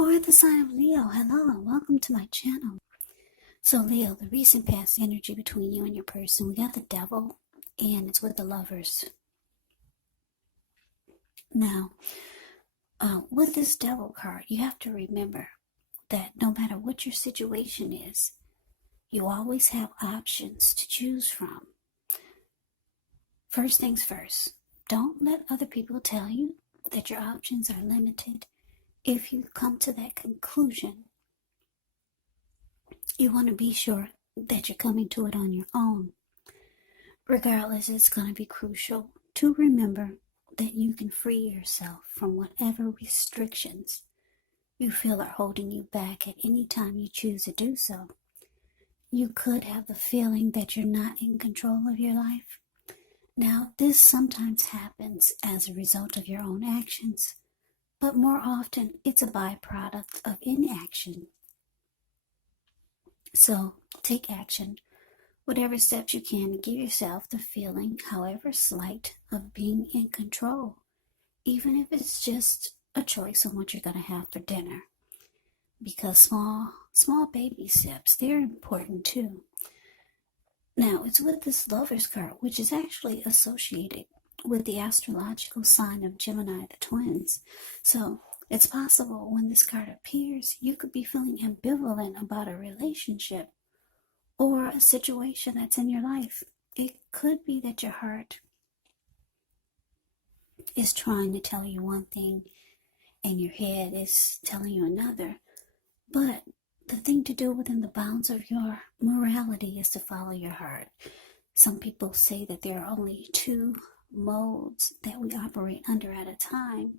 For the sign of Leo, hello and welcome to my channel. So Leo, the recent past energy between you and your person, we got the devil and it's with the lovers. Now, with this devil card, you have to remember that no matter what your situation is, you always have options to choose from. First things first, don't let other people tell you that your options are limited. If you come to that conclusion, you want to be sure that you're coming to it on your own. Regardless, it's going to be crucial to remember that you can free yourself from whatever restrictions you feel are holding you back at any time you choose to do so. You could have the feeling that you're not in control of your life. Now, this sometimes happens as a result of your own actions, but more often it's a byproduct of inaction. So take action, whatever steps you can to give yourself the feeling, however slight, of being in control, even if it's just a choice on what you're going to have for dinner. Because small baby steps, they're important too. Now, it's with this Lover's card, which is actually associated with the astrological sign of Gemini, the twins. So it's possible when this card appears, you could be feeling ambivalent about a relationship or a situation that's in your life. It could be that your heart is trying to tell you one thing and your head is telling you another. But the thing to do within the bounds of your morality is to follow your heart. Some people say that there are only two modes that we operate under at a time,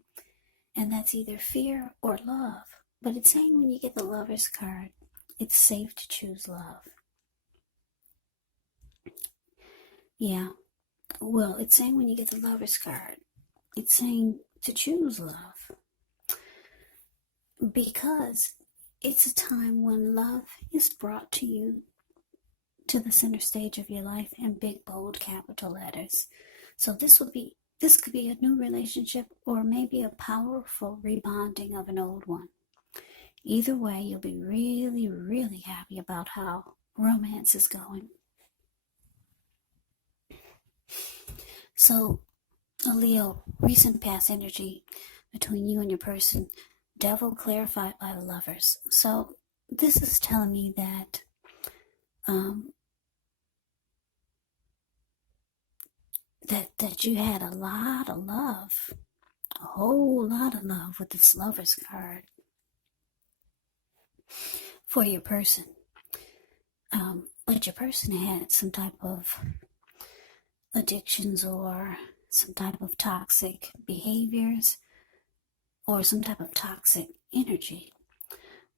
and that's either fear or love. But it's saying when you get the Lover's card, it's safe to choose love. Yeah, well, it's saying when you get the Lover's card, it's saying to choose love. Because it's a time when love is brought to you to the center stage of your life in big, bold, capital letters. So this could be a new relationship or maybe a powerful rebonding of an old one. Either way, you'll be really, really happy about how romance is going. So, Leo, recent past energy between you and your person, devil clarified by the lovers. So this is telling me that that you had a lot of love, a whole lot of love with this Lover's card for your person. But your person had some type of addictions or some type of toxic behaviors or some type of toxic energy.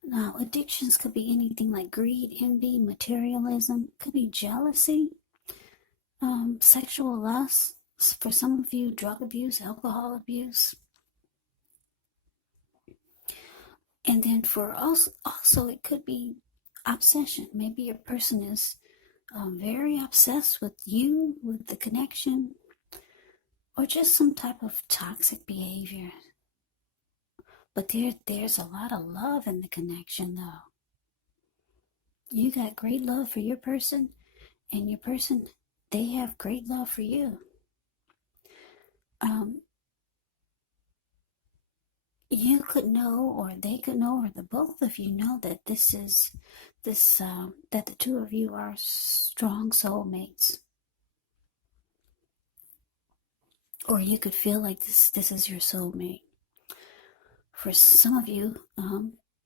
Now, addictions could be anything like greed, envy, materialism, could be jealousy, sexual lust, for some of you, drug abuse, alcohol abuse. And then for also it could be obsession. Maybe your person is very obsessed with you, with the connection, or just some type of toxic behavior. But there's a lot of love in the connection, though. You got great love for your person, and your person, they have great love for you. You could know, or they could know, or the both of you know that that the two of you are strong soulmates. Or you could feel like this is your soulmate. For some of you,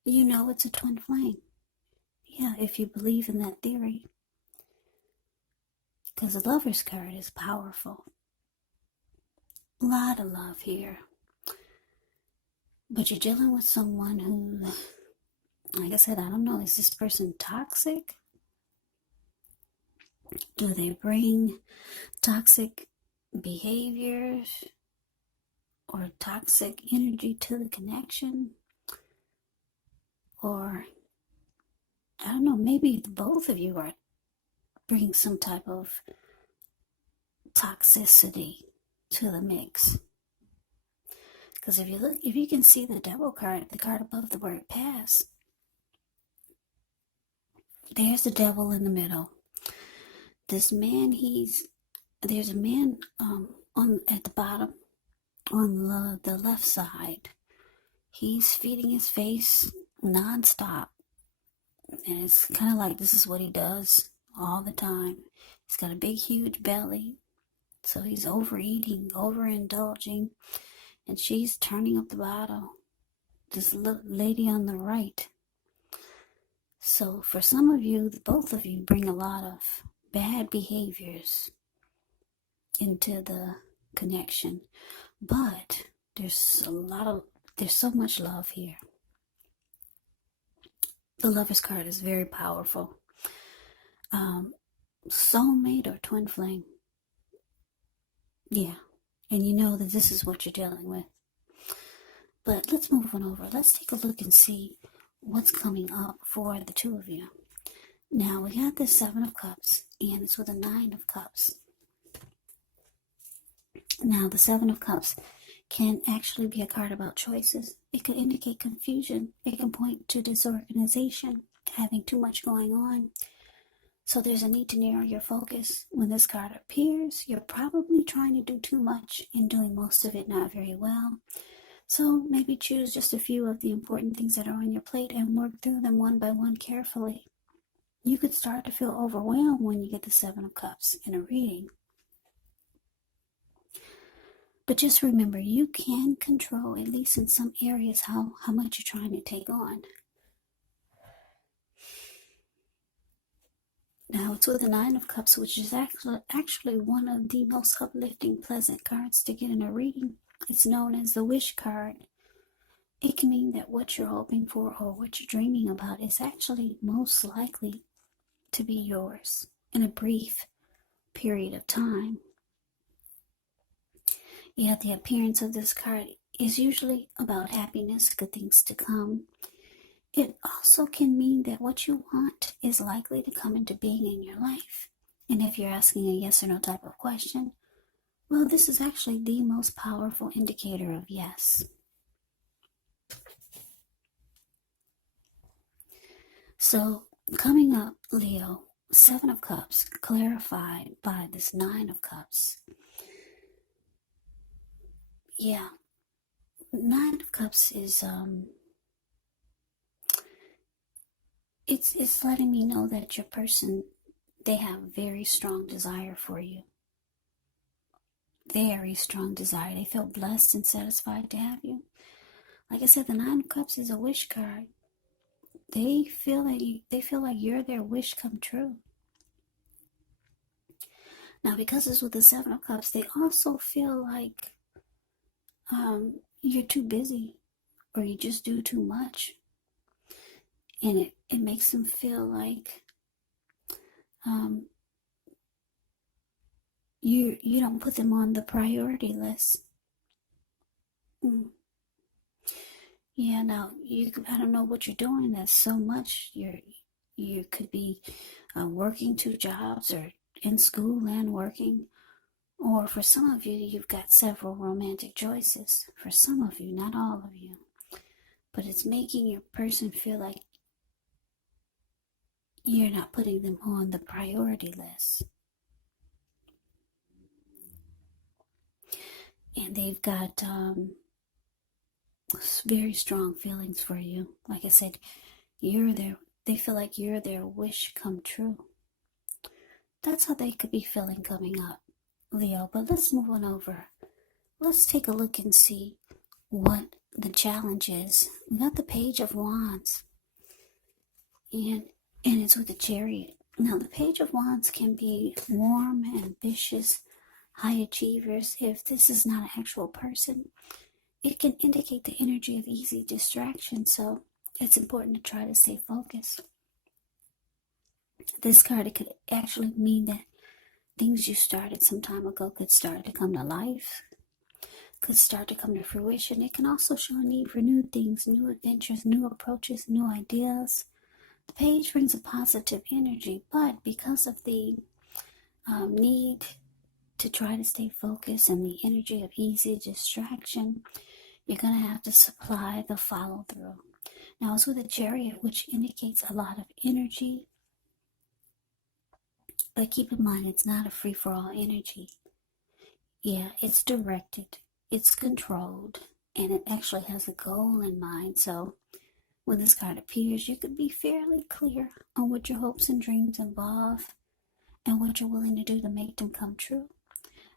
you know it's a twin flame. Yeah, if you believe in that theory. Because the Lover's card is powerful. A lot of love here. But you're dealing with someone who, like I said, I don't know, is this person toxic? Do they bring toxic behaviors or toxic energy to the connection? Or, I don't know, maybe both of you are bringing some type of toxicity to the mix. Because if you can see the devil card, the card above the word pass, there's the devil in the middle. This man, there's a man on at the bottom on the left side. He's feeding his face nonstop. And it's kind of like this is what he does all the time. He's got a big, huge belly. So he's overeating, overindulging. And she's turning up the bottle. This lady on the right. So for some of you, both of you bring a lot of bad behaviors into the connection. But there's so much love here. The Lover's card is very powerful. Soulmate or twin flame. Yeah. And you know that this is what you're dealing with. But let's move on over. Let's take a look and see what's coming up for the two of you. Now, we got the 7 of Cups, and it's with a 9 of Cups. Now, the 7 of Cups can actually be a card about choices. It could indicate confusion. It can point to disorganization, having too much going on. So there's a need to narrow your focus. When this card appears, you're probably trying to do too much and doing most of it not very well. So maybe choose just a few of the important things that are on your plate and work through them one by one carefully. You could start to feel overwhelmed when you get the 7 of Cups in a reading. But just remember, you can control, at least in some areas, how much you're trying to take on. Now, it's with the 9 of Cups, which is actually one of the most uplifting, pleasant cards to get in a reading. It's known as the wish card. It can mean that what you're hoping for or what you're dreaming about is actually most likely to be yours in a brief period of time. Yet the appearance of this card is usually about happiness, good things to come. It also can mean that what you want is likely to come into being in your life. And if you're asking a yes or no type of question, well, this is actually the most powerful indicator of yes. So, coming up, Leo, 7 of Cups, clarified by this 9 of Cups. Yeah, 9 of Cups is, it's letting me know that your person, they have very strong desire for you. Very strong desire. They feel blessed and satisfied to have you. Like I said, the 9 of Cups is a wish card. They feel like you're their wish come true. Now, because it's with the 7 of Cups, they also feel like you're too busy or you just do too much. And it makes them feel like you don't put them on the priority list. Yeah, now I don't know what you're doing. That's so much. You could be working 2 jobs or in school and working. Or for some of you, you've got several romantic choices. For some of you, not all of you. But it's making your person feel like you're not putting them on the priority list. And they've got very strong feelings for you. Like I said, they feel like you're their wish come true. That's how they could be feeling coming up, Leo. But let's move on over. Let's take a look and see what the challenge is. We got the Page of Wands. And it's with the Chariot. Now, the Page of Wands can be warm, ambitious, high achievers. If this is not an actual person, it can indicate the energy of easy distraction. So it's important to try to stay focused. This card, it could actually mean that things you started some time ago could start to come to life, could start to come to fruition. It can also show a need for new things, new adventures, new approaches, new ideas. The page brings a positive energy, but because of the need to try to stay focused and the energy of easy distraction, You're going to have to supply the follow through. Now it's with a chariot, which indicates a lot of energy. But keep in mind, it's not a free-for-all energy. Yeah, it's directed, it's controlled, and it actually has a goal in mind. So when this card appears, you could be fairly clear on what your hopes and dreams involve and what you're willing to do to make them come true.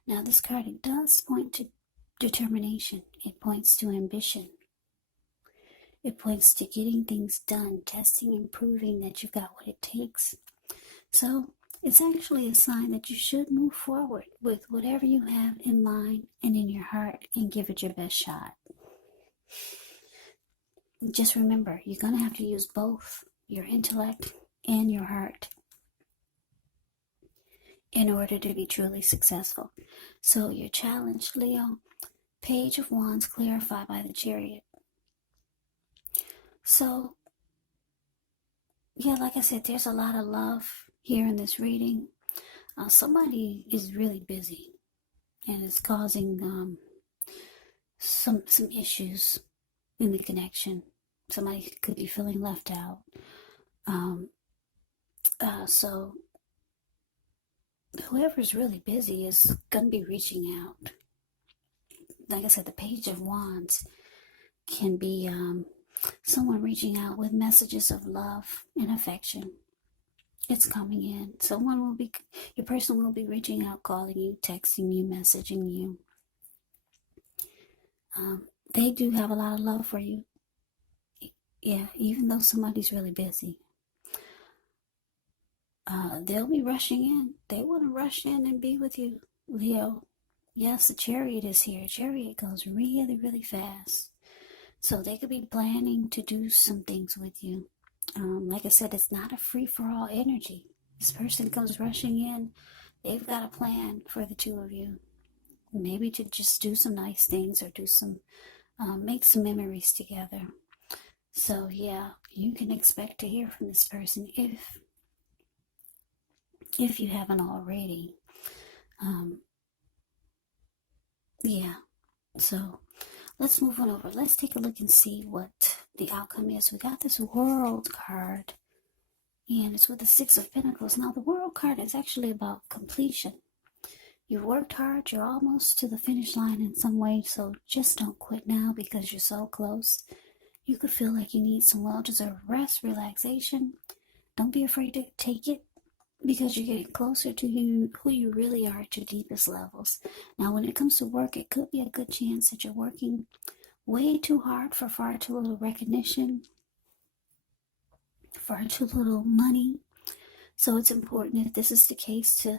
Now this card, it does point to determination. It points to ambition. It points to getting things done, testing and proving that you've got what it takes. So it's actually a sign that you should move forward with whatever you have in mind and in your heart and give it your best shot. Just remember, you're going to have to use both your intellect and your heart in order to be truly successful. So your challenge, Leo, Page of Wands clarified by the Chariot. So, yeah, like I said, there's a lot of love here in this reading. Somebody is really busy and it's causing some issues in the connection. Somebody could be feeling left out. So whoever's really busy is going to be reaching out. Like I said, the Page of Wands can be someone reaching out with messages of love and affection. It's coming in. Your person will be reaching out, calling you, texting you, messaging you. They do have a lot of love for you. Yeah, even though somebody's really busy. They'll be rushing in. They want to rush in and be with you, Leo. Yes, the Chariot is here. Chariot goes really, really fast. So they could be planning to do some things with you. Like I said, it's not a free-for-all energy. This person comes rushing in. They've got a plan for the two of you. Maybe to just do some nice things or do some, make some memories together. So yeah, you can expect to hear from this person if you haven't already. Yeah, so let's move on over. Let's take a look and see what the outcome is. We got this World card, and it's with the Six of Pentacles. Now, the World card is actually about completion. You've worked hard. You're almost to the finish line in some way, so just don't quit now because you're so close. You could feel like you need some well-deserved rest, relaxation. Don't be afraid to take it because you're getting closer to who you really are at your deepest levels. Now, when it comes to work, it could be a good chance that you're working way too hard for far too little recognition, far too little money. So it's important, if this is the case, to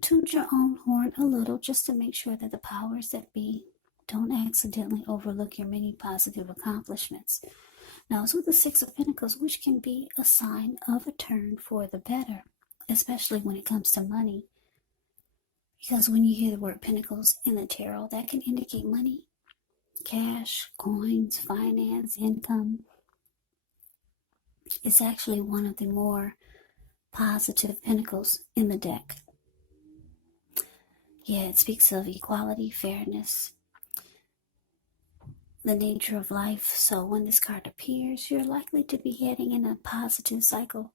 toot your own horn a little just to make sure that the powers that be don't accidentally overlook your many positive accomplishments. Now, it's with the Six of Pentacles, which can be a sign of a turn for the better, especially when it comes to money. Because when you hear the word Pentacles in the tarot, that can indicate money, cash, coins, finance, income. It's actually one of the more positive pentacles in the deck. Yeah, it speaks of equality, fairness, the nature of life. So when this card appears, you're likely to be heading in a positive cycle.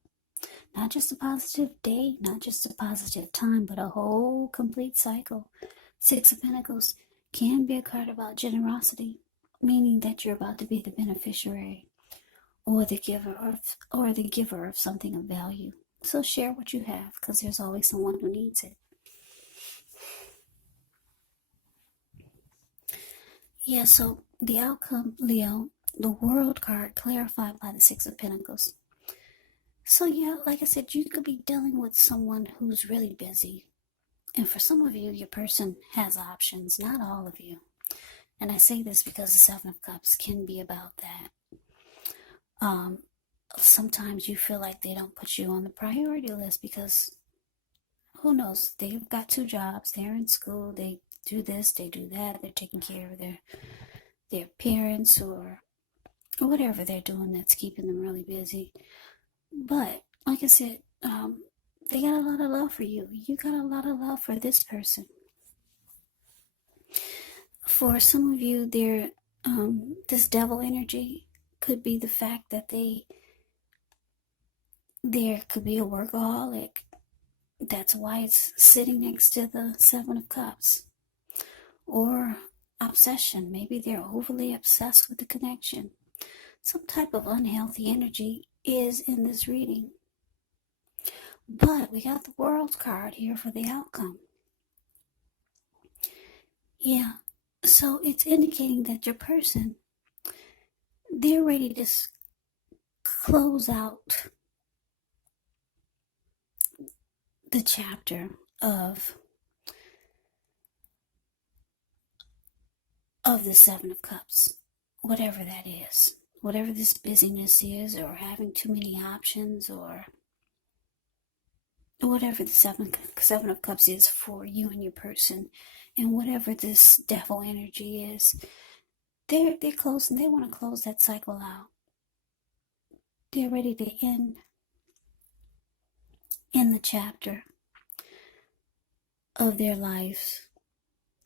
Not just a positive day, not just a positive time, but a whole complete cycle. Six of Pentacles can be a card about generosity, meaning that you're about to be the beneficiary or the giver of something of value. So share what you have, because there's always someone who needs it. Yeah, so the outcome, Leo, the World card clarified by the Six of Pentacles. So yeah, like I said, you could be dealing with someone who's really busy. And for some of you, your person has options, not all of you. And I say this because the Seven of Cups can be about that. Sometimes you feel like they don't put you on the priority list because, who knows, they've got two jobs, they're in school, they do this, they do that, they're taking care of their parents or whatever they're doing that's keeping them really busy. But, like I said, they got a lot of love for you. You got a lot of love for this person. For some of you, they're This devil energy could be the fact that there could be a workaholic. That's why it's sitting next to the Seven of Cups. Or obsession. Maybe they're overly obsessed with the connection. Some type of unhealthy energy is in this reading. But we got the World card here for the outcome. Yeah, so it's indicating that your person, they're ready to close out the chapter of the Seven of Cups, whatever that is, whatever this busyness is, or having too many options, or whatever the seven of Cups is for you and your person, and whatever this devil energy is, they're closing. They want to close that cycle out. They're ready to end the chapter of their life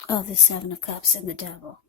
of the Seven of Cups and the devil.